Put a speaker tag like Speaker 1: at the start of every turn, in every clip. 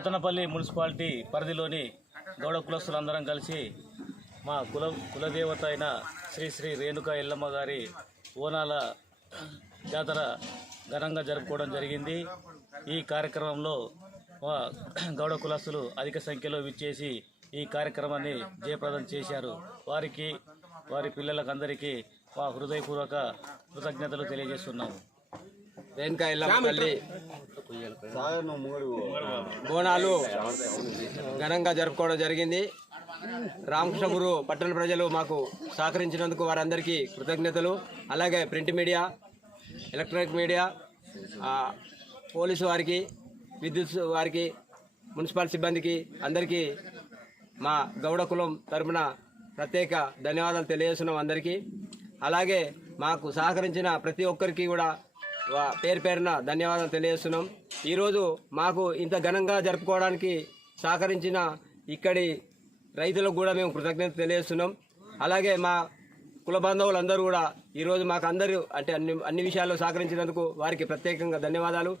Speaker 1: Kethanapalli municipality పరిధిలోని గౌడ కులస్తులందరం కలిసి మా కుల కులదేవత అయిన శ్రీ శ్రీ రేణుకా ఎల్లమ్మ గారి ఓనాల జాతర ఘనంగా జరుపుకోవడం జరిగింది. ఈ కార్యక్రమంలో మా గౌడ కులస్తులు అధిక సంఖ్యలో విచ్చేసి ఈ కార్యక్రమాన్ని జయప్రదం చేశారు. వారికి వారి పిల్లలకందరికీ మా హృదయపూర్వక కృతజ్ఞతలు తెలియజేస్తున్నాము.
Speaker 2: రేణుకా ఎల్లమ్మ తల్లి బోనాలు ఘనంగా జరుపుకోవడం జరిగింది. రామకృష్ణపురు పట్టణ ప్రజలు మాకు సహకరించినందుకు వారందరికీ కృతజ్ఞతలు. అలాగే print media electronic media police వారికి విద్యుత్ వారికి మున్సిపల్ సిబ్బందికి అందరికీ మా గౌడ కులం తరపున ప్రత్యేక ధన్యవాదాలు తెలియజేస్తున్నాం అందరికీ. అలాగే మాకు సహకరించిన ప్రతి ఒక్కరికి కూడా పేరు పేరున ధన్యవాదాలు తెలియజేస్తున్నాం. ఈరోజు మాకు ఇంత ఘనంగా జరుపుకోవడానికి సహకరించిన ఇక్కడి రైతులకు కూడా మేము కృతజ్ఞత తెలియజేస్తున్నాం. అలాగే మా కుల బాంధవులందరూ కూడా ఈరోజు మాకు అందరూ అంటే అన్ని అన్ని విషయాల్లో సహకరించినందుకు వారికి ప్రత్యేకంగా ధన్యవాదాలు.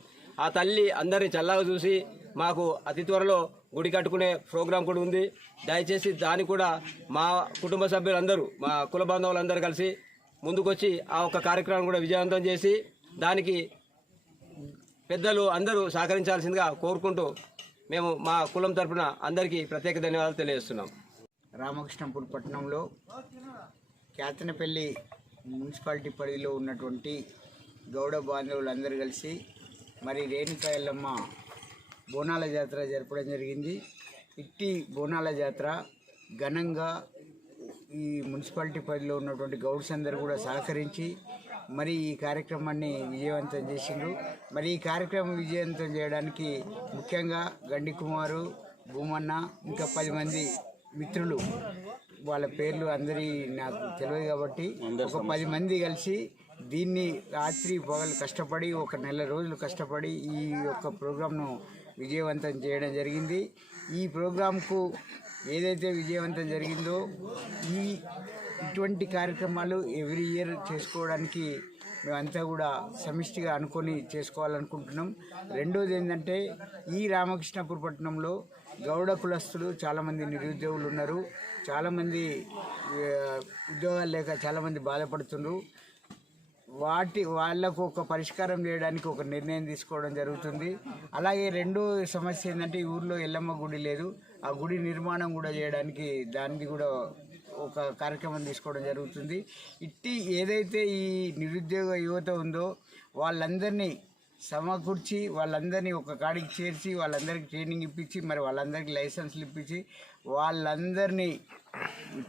Speaker 2: ఆ తల్లి అందరిని చల్లగా చూసి మాకు అతి త్వరలో గుడి కట్టుకునే ప్రోగ్రాం కూడా ఉంది. దయచేసి దాన్ని కూడా మా కుటుంబ సభ్యులందరూ మా కుల బాంధవులందరూ కలిసి ముందుకొచ్చి ఆ ఒక్క కార్యక్రమం కూడా విజయవంతం చేసి దానికి పెద్దలు అందరూ సహకరించాల్సిందిగా కోరుకుంటూ మేము మా కులం తరపున అందరికీ ప్రత్యేక ధన్యవాదాలు తెలియజేస్తున్నాం.
Speaker 3: రామకృష్ణపూర్ పట్టణంలో కేతనపల్లి మున్సిపాలిటీ పరిధిలో ఉన్నటువంటి గౌడ బాంధవులందరూ కలిసి మరి రేణుకా ఎల్లమ్మ బోనాల జాతర జరపడం జరిగింది. ఇట్టి బోనాల జాతర ఘనంగా ఈ మున్సిపాలిటీ పరిధిలో ఉన్నటువంటి గౌడ్స్ అందరూ కూడా సహకరించి మరి ఈ కార్యక్రమాన్ని విజయవంతం చేసిండ్రు. మరి ఈ కార్యక్రమం విజయవంతం చేయడానికి ముఖ్యంగా గండి కుమారు భూమన్న ఇంకా పది మంది మిత్రులు వాళ్ళ పేర్లు అందరి నాకు తెలియదు కాబట్టి ఒక పది మంది కలిసి దీన్ని రాత్రి పగలు కష్టపడి ఒక నెల రోజులు కష్టపడి ఈ యొక్క ప్రోగ్రాంను విజయవంతం చేయడం జరిగింది. ఈ ప్రోగ్రాంకు ఏదైతే విజయవంతం జరిగిందో ఈ ఇటువంటి కార్యక్రమాలు ఎవ్రీ ఇయర్ చేసుకోవడానికి మేమంతా కూడా సమిష్టిగా అనుకొని చేసుకోవాలనుకుంటున్నాం. రెండోది ఏంటంటే ఈ రామకృష్ణపుర పట్టణంలో గౌడ కులస్తులు చాలామంది నిరుద్యోగులు ఉన్నారు. చాలామంది ఉద్యోగాలు లేక చాలామంది బాధపడుతున్నారు వాటి వాళ్ళకు ఒక పరిష్కారం చేయడానికి ఒక నిర్ణయం తీసుకోవడం జరుగుతుంది. అలాగే రెండో సమస్య ఏంటంటే ఈ ఊర్లో ఎల్లమ్మ గుడి లేదు. ఆ గుడి నిర్మాణం కూడా చేయడానికి దానికి కూడా ఒక కార్యక్రమం తీసుకోవడం జరుగుతుంది. ఇట్టి ఏదైతే ఈ నిరుద్యోగ యువత ఉందో వాళ్ళందరినీ సమకూర్చి వాళ్ళందరినీ ఒక కాడికి చేర్చి వాళ్ళందరికీ ట్రైనింగ్ ఇప్పించి మరి వాళ్ళందరికీ లైసెన్స్లు ఇప్పించి వాళ్ళందరినీ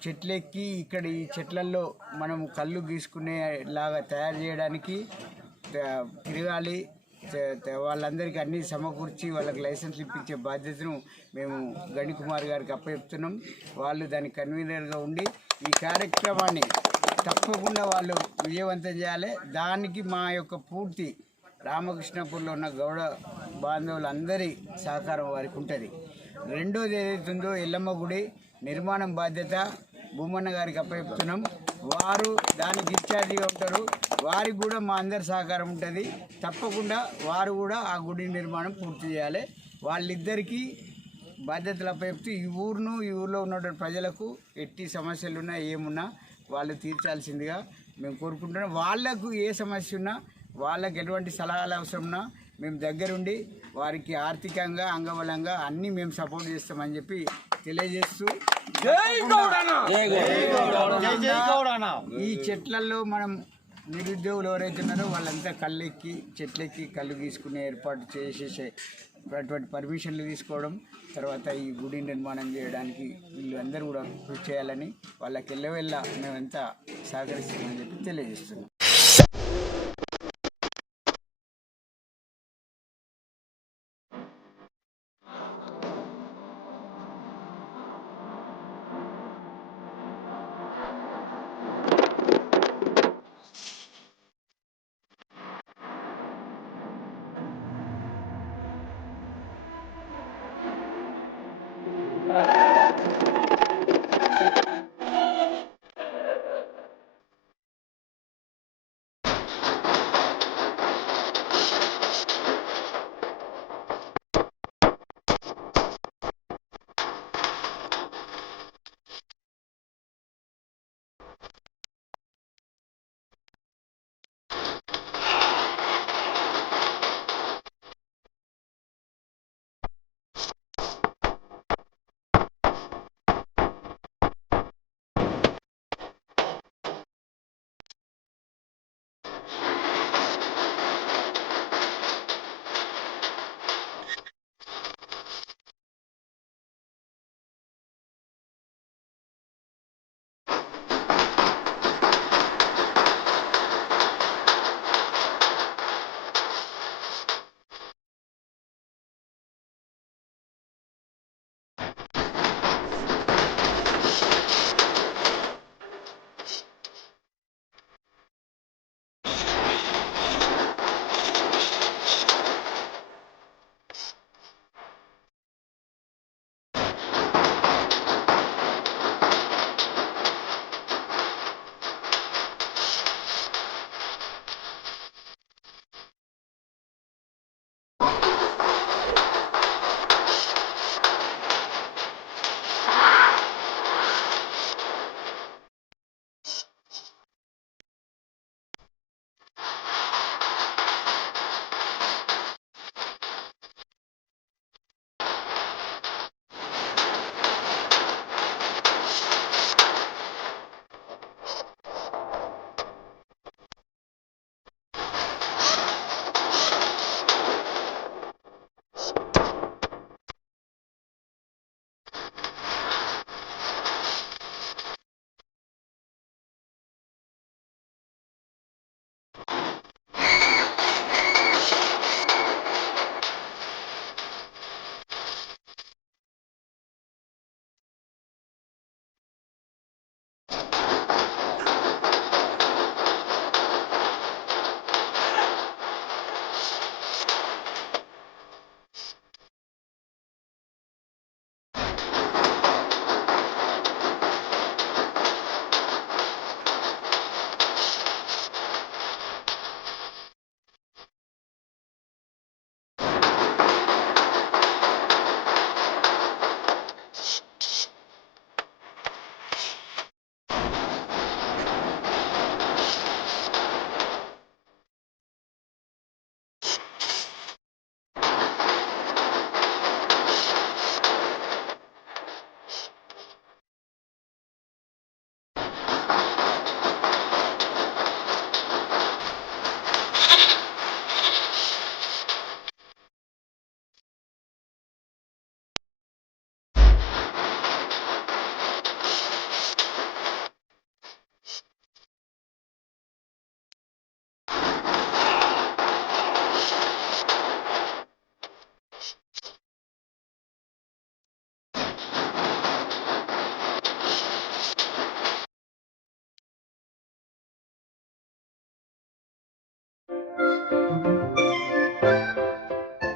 Speaker 3: చెట్లెక్కి ఇక్కడ ఈ చెట్లల్లో మనం కళ్ళు గీసుకునేలాగా తయారు చేయడానికి తిరగాలి. వాళ్ళందరికీ అన్ని సమకూర్చి వాళ్ళకి లైసెన్స్లు ఇప్పించే బాధ్యతను మేము గణి కుమార్ గారికి అప్పచెప్తున్నాం. వాళ్ళు దానికి కన్వీనర్గా ఉండి ఈ కార్యక్రమాన్ని తప్పకుండా వాళ్ళు విజయవంతం చేయాలి. దానికి మా యొక్క పూర్తి రామకృష్ణపూర్లో ఉన్న గౌడ బాంధవులందరి సహకారం వారికి ఉంటుంది. రెండోది ఏదైతుందో ఎల్లమ్మ గుడి నిర్మాణం బాధ్యత భూమన్న గారికి అప్పచెప్తున్నాం. వారు దానికి ఇన్ఛార్జిగా ఉంటారు. వారికి కూడా మా అందరి సహకారం ఉంటుంది. తప్పకుండా వారు కూడా ఆ గుడి నిర్మాణం పూర్తి చేయాలి. వాళ్ళిద్దరికీ బాధ్యతలు అప్పచెప్తూ ఈ ఊరును ఈ ఊర్లో ఉన్నటువంటి ప్రజలకు ఎట్టి సమస్యలున్నా ఏమున్నా వాళ్ళు తీర్చాల్సిందిగా మేము కోరుకుంటున్నాం. వాళ్ళకు ఏ సమస్య ఉన్నా వాళ్ళకి ఎటువంటి సలహాలు అవసరం ఉన్నా మేము దగ్గరుండి వారికి ఆర్థికంగా అంగబలంగా అన్నీ మేము సపోర్ట్ చేస్తామని చెప్పి తెలియజేస్తూ ఈ చెట్లలో మనం నిరుద్యోగులు ఎవరైతే ఉన్నారో వాళ్ళంతా కళ్ళెక్కి చెట్లెక్కి కళ్ళు గీసుకునే ఏర్పాటు చేసేసే అటువంటి పర్మిషన్లు తీసుకోవడం తర్వాత ఈ గుడి నిర్మాణం చేయడానికి వీళ్ళు అందరూ కూడా కృషి చేయాలని వాళ్ళకి వెళ్ళవెళ్ళ మేమంతా సహకరిస్తామని చెప్పి తెలియజేస్తున్నాం.